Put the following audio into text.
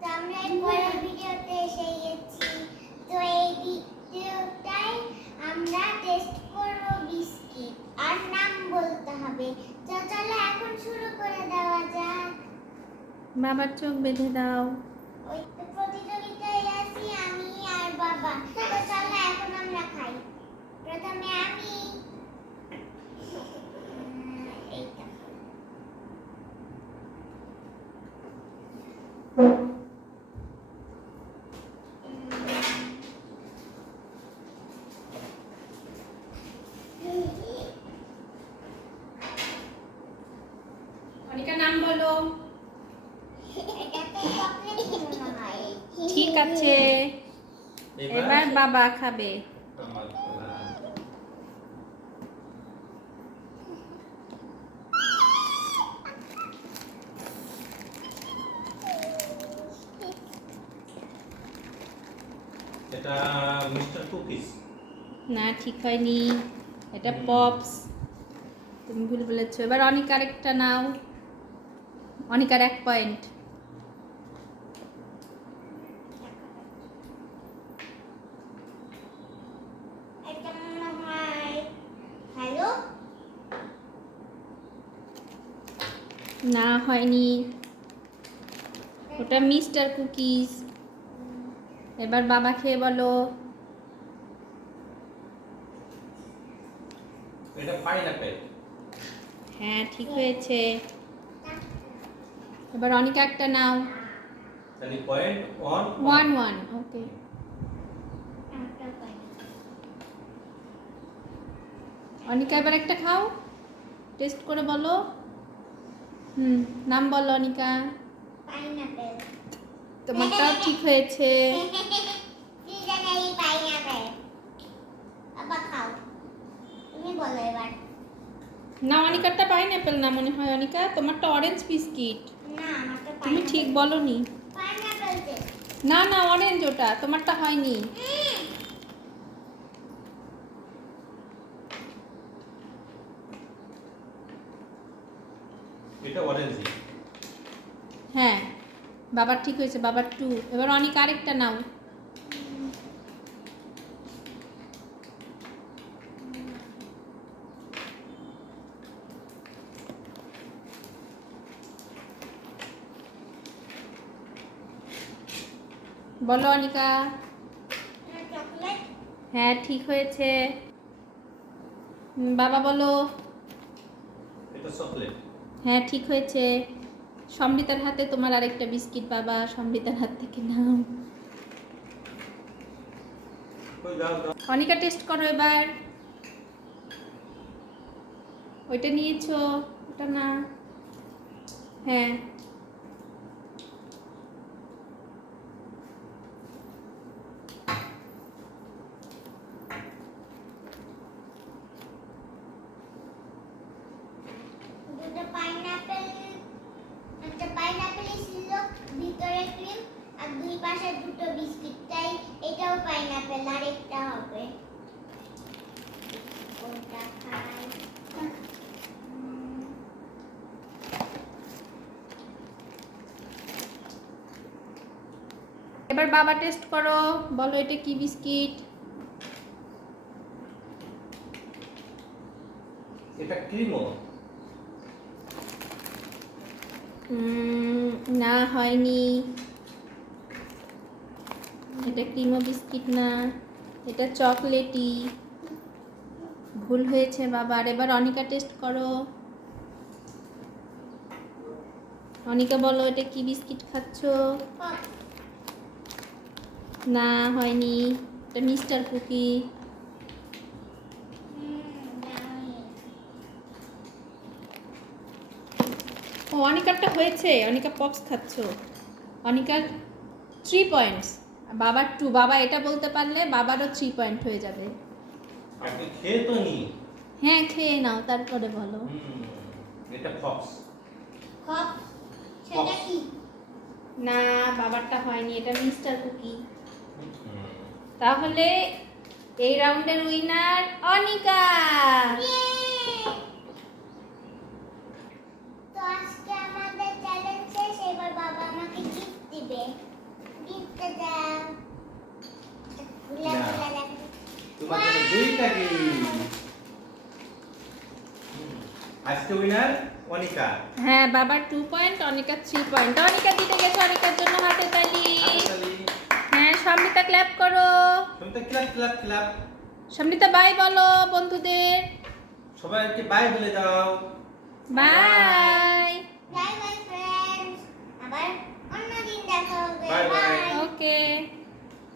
তো আমরা এই পরের ভিডিওতে এসে গেছি। তো এই ভিডিওটাই আমরা টেস্ট করব বিস্কিট আর নাম বলতে হবে। তো চলো এখন শুরু করে দেওয়া যাক। বাবার চোখ বেঁধে দাও। ওই তো প্রতিযোগিতায় আছি আমি আর বাবা। তো চলো এখন আমরা খাই। প্রথমে আমি এইটা অনিকা নাম বলো। এটাতে চকলেট মনে হয়। ঠিক আছে, এবার বাবা খাবে। এটা মিস্টার কুকিজ। না, ঠিক হয়নি, এটা পপস। তুমি ভুল বলেছো। এবার অনিকার একটা নাও। অনিকার 1 পয়েন্ট। এটা মনে হয় হ্যালো। না, হয়নি, ওটা মিস্টার কুকিজ। এবার বাবা খেয়ে বলো। এটা পাইনাপেল। হ্যাঁ, ঠিক হয়েছে। এবার অনিকা একটা নাও। তাহলে পয়েন্ট 1-1, ওকে। অনিকা এবার একটা খাও, টেস্ট করে বলো। নাম বলো অনিকা। পাইনাপেল। তোমারটাও ঠিক হয়েছে। কি জানি এই পাইনাপেল। আবার খাও। তুমি বলো এবার। না, অনিকারটা পাইনাপেল না মনে হয়। অনিকা, তোমারটা অরেঞ্জ বিস্কিট। না আমারটা তুমি ঠিক বলনি। পাইনাপেল দে। না না, অরেঞ্জ ওটা, তোমারটা হয়নি। এটা অরেঞ্জ। হ্যাঁ, বাবার ঠিক হয়েছে, বাবার 2। এবার অনিকা আরেকটা নাও। বলো অনিকা। চকলেট। হ্যাঁ, ঠিক হয়েছে। বাবা বলো। এটা চকলেট। হ্যাঁ, ঠিক হয়েছে। সমৃতার হাতে তোমার আরেকটা বিস্কিট বাবা, সমৃতার হাত থেকে নাও। কই দাও দাও। অনিকা টেস্ট করো এবার। ওইটা নিয়েছো, ওটা না। হ্যাঁ, দুটো পাইনাপেল। একটা পাইনাপেল ছিল, ভিতরে ক্রিম আর দুই পাশে দুটো বিস্কিট। তাই এটাও পাইনাপেল আর একটা হবে। কোনটা খাই? এবার বাবা টেস্ট করো, বলো এটা কি বিস্কিট। এটা ক্রিমো। না, হয়নি, এটা ক্রিমো বিস্কিট না, এটা চকলেটি। ভুল হয়েছে বাবার। এবার অনিকা টেস্ট করো। অনিকা বলো এটা কি বিস্কিট খাচ্ছো। না, হয়নি, এটা মিস্টার কুকি। ও, অনিকারটা হয়েছে, অনিকা পপস খাচ্ছো। অনিকার 3 পয়েন্টস, বাবার 2। বাবা এটা বলতে পারলে বাবারও 3 পয়েন্ট হয়ে যাবে। আপনি খেয়ে তো নি। হ্যাঁ, খেয়ে নাও, তারপরে বলো। এটা ফক্স। খপ। সেটা কি? না, বাবারটা হয়নি, এটা মিস্টার কুকি। তাহলে এই রাউন্ডের উইনার অনিকা। তো আজকে আমাদের চ্যালেঞ্জ শেষ। এবার বাবা আমাকে গিফট দিবে। দুইটা ডিম। আজকে উইনার অনিকা। হ্যাঁ, বাবার 2 পয়েন্ট, অনিকার 3 পয়েন্ট। অনিকা জিতে গেছে, অনিকার জন্য হাতে তালি। হাততালি। হ্যাঁ, সমৃতা ক্ল্যাপ করো। Samita clap clap clap. Smrita bye বলো বন্ধুদের। সবাইকে বাই বলে দাও। বাই। বাই বাই ফ্রেন্ডস, আবার অন্যদিন দেখা হবে। Bye bye. বাই। ওকে।